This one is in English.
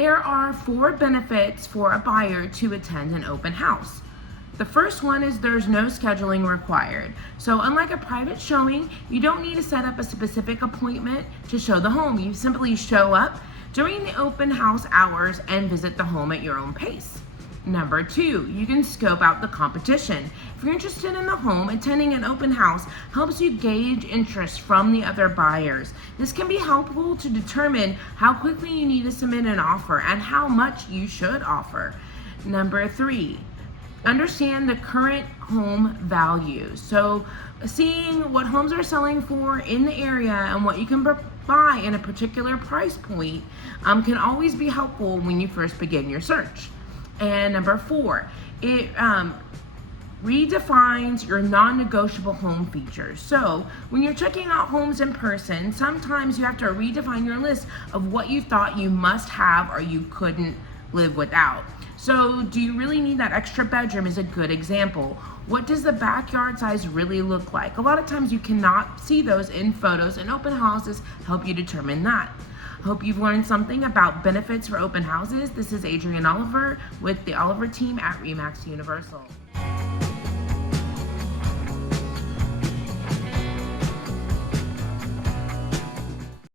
There are 4 benefits for a buyer to attend an open house. The first one is there's no scheduling required. So unlike a private showing, you don't need to set up a specific appointment to show the home. You simply show up during the open house hours and visit the home at your own pace. Number 2, you can scope out the competition. If you're interested in the home, attending an open house helps you gauge interest from the other buyers. This can be helpful to determine how quickly you need to submit an offer and how much you should offer. Number 3, understand the current home value. So seeing what homes are selling for in the area and what you can buy in a particular price point can always be helpful when you first begin your search. And number 4, it redefines your non-negotiable home features. So when you're checking out homes in person, sometimes you have to redefine your list of what you thought you must have or you couldn't live without. So do you really need that extra bedroom is a good example. What does the backyard size really look like? A lot of times you cannot see those in photos, and open houses help you determine that. Hope you've learned something about benefits for open houses. This is Adrienne Oliver with the Oliver team at RE/MAX Universal.